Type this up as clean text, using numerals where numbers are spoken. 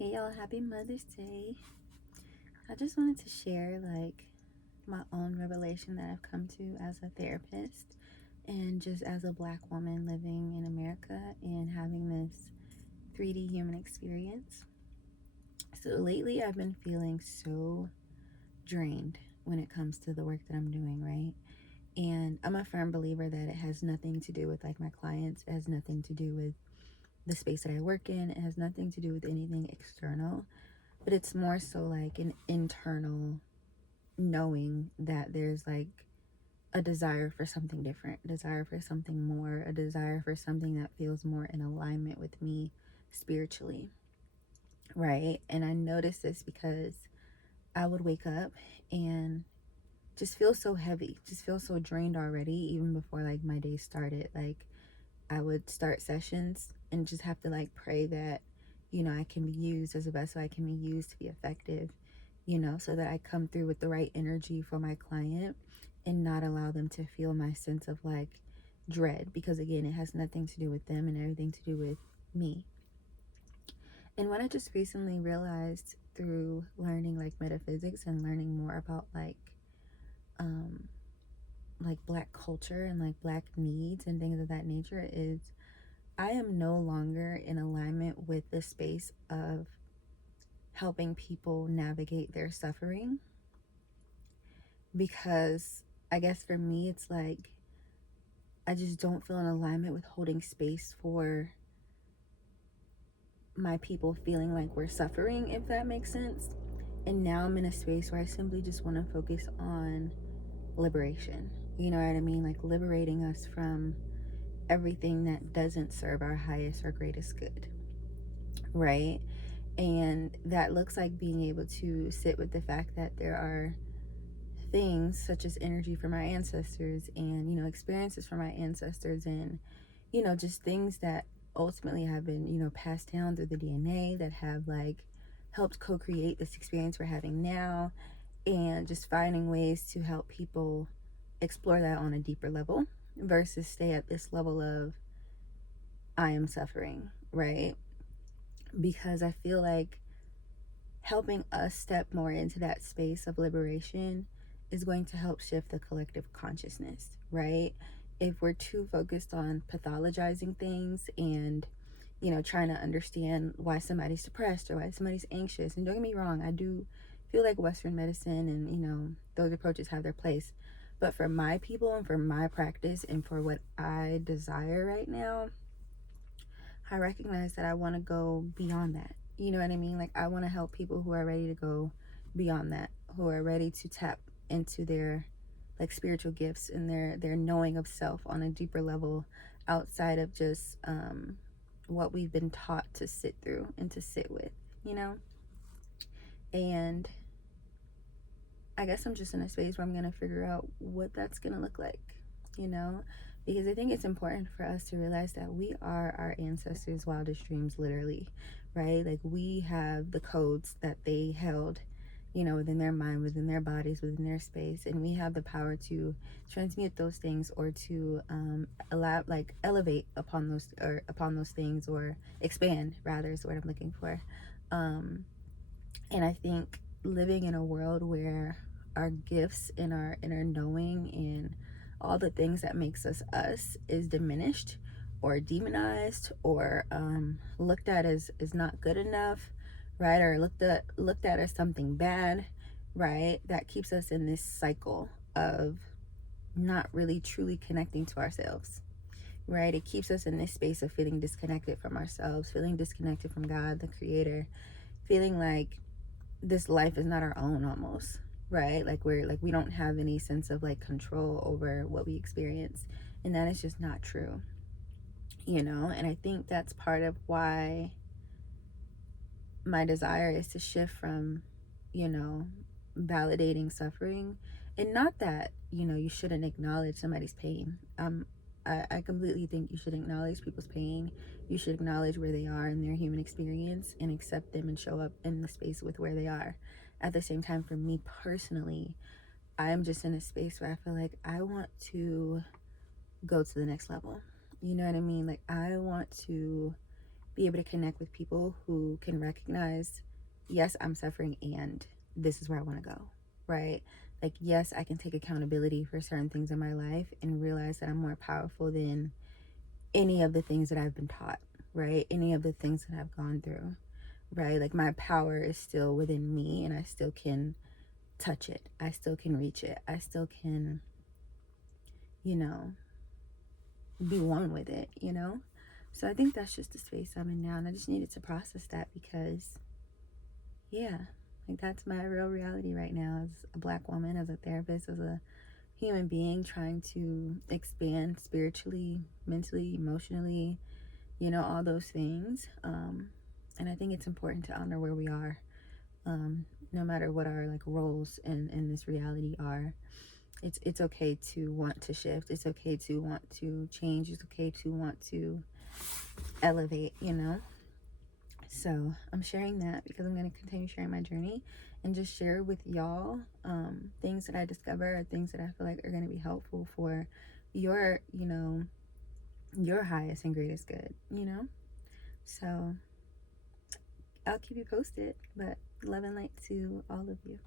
Hey y'all, happy Mother's Day. I just wanted to share my own revelation that I've come to as a therapist and just as a black woman living in America and having this 3D human experience. So lately I've been feeling so drained when it comes to the work that I'm doing, right? And I'm a firm believer that it has nothing to do with like my clients, it has nothing to do with the space that I work in, it has nothing to do with anything external, but it's more so like an internal knowing that there's like a desire for something different, a desire for something more, a desire for something that feels more in alignment with me spiritually, right? And I noticed this because I would wake up and just feel so heavy, just feel so drained already, even before like my day started. Like I would start sessions and just have to like pray that, I can be used as a vessel, I can be used to be effective, so that I come through with the right energy for my client and not allow them to feel my sense of like dread, because again, it has nothing to do with them and everything to do with me. And what I just recently realized through learning like metaphysics and learning more about um black culture and like black needs and things of that nature is I am no longer in alignment with the space of helping people navigate their suffering, because I guess for me, it's like I just don't feel in alignment with holding space for my people feeling like we're suffering, if that makes sense. And now I'm in a space where I simply just want to focus on liberation. You know what I mean? Like liberating us from everything that doesn't serve our highest or greatest good, right? And that looks like being able to sit with the fact that there are things such as energy from our ancestors and, experiences from our ancestors and, just things that ultimately have been, passed down through the DNA that have like helped co-create this experience we're having now, and just finding ways to help people explore that on a deeper level versus stay at this level of I am suffering, right? Because I feel like helping us step more into that space of liberation is going to help shift the collective consciousness, right? If we're too focused on pathologizing things and, trying to understand why somebody's depressed or why somebody's anxious, and don't get me wrong, I do feel like Western medicine and, those approaches have their place. But for my people and for my practice and for what I desire right now, I recognize that I want to go beyond that. You know what I mean? Like I want to help people who are ready to go beyond that, who are ready to tap into their like spiritual gifts and their knowing of self on a deeper level outside of just what we've been taught to sit through and to sit with, you know? And I guess I'm just in a space where I'm going to figure out what that's going to look like, you know? Because I think it's important for us to realize that we are our ancestors' wildest dreams, literally, right? Like we have the codes that they held, within their mind, within their bodies, within their space, and we have the power to transmute those things or to elevate upon those things, or expand, rather, is what I'm looking for. And I think living in a world where our gifts and our inner knowing and all the things that makes us is diminished or demonized or looked at as is not good enough, right? Or looked at as something bad, right? That keeps us in this cycle of not really truly connecting to ourselves, right? It keeps us in this space of feeling disconnected from ourselves, feeling disconnected from God, the creator, feeling like this life is not our own almost, right? Like we don't have any sense of like control over what we experience, and that is just not true, and I think that's part of why my desire is to shift from, validating suffering. And not that, you shouldn't acknowledge somebody's pain. I completely think you should acknowledge people's pain. You should acknowledge where they are in their human experience and accept them and show up in the space with where they are. At the same time, for me personally, I'm just in a space where I feel like I want to go to the next level. You know what I mean? Like I want to be able to connect with people who can recognize, yes, I'm suffering and this is where I want to go, right? Like, yes, I can take accountability for certain things in my life and realize that I'm more powerful than any of the things that I've been taught, right? Any of the things that I've gone through, right? Like, my power is still within me and I still can touch it. I still can reach it. I still can, you know, be one with it, you know? So I think that's just the space I'm in now. And I just needed to process that because, yeah, like that's my real reality right now as a Black woman, as a therapist, as a human being trying to expand spiritually, mentally, emotionally, you know, all those things. And I think it's important to honor where we are, no matter what our like roles in this reality are. It's okay to want to shift. It's okay to want to change. It's okay to want to elevate, you know? So I'm sharing that because I'm going to continue sharing my journey and just share with y'all things that I discover, or things that I feel like are going to be helpful for your, you know, your highest and greatest good, you know? So I'll keep you posted, but love and light to all of you.